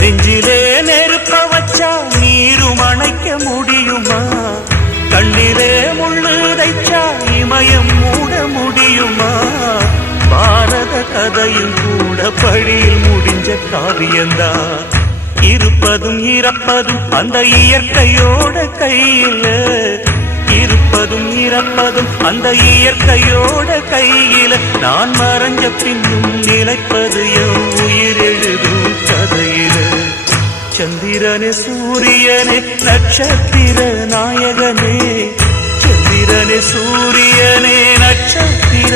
நெஞ்சிலே நெருப்ப வச்சா நீரும் அணைக்க முடியுமா? கண்ணிலே முள்ளு தைச்சா இமயம் மூட முடியுமா? பாரத கதையில் கூட பழியில் முடிஞ்ச காவியந்தான். இருப்பதும் இறப்பதும் அந்த இயற்கையோட கையில, இருப்பதும் இறப்பதும் அந்த இயற்கையோட கையில. நான் மறைஞ்ச பின்னும் நிலைப்பது என் உயிர் எழுதும் கதையில. சந்திரனே சூரியனே நட்சத்திர நாயகனே, சந்திரனே சூரியனே நட்சத்திர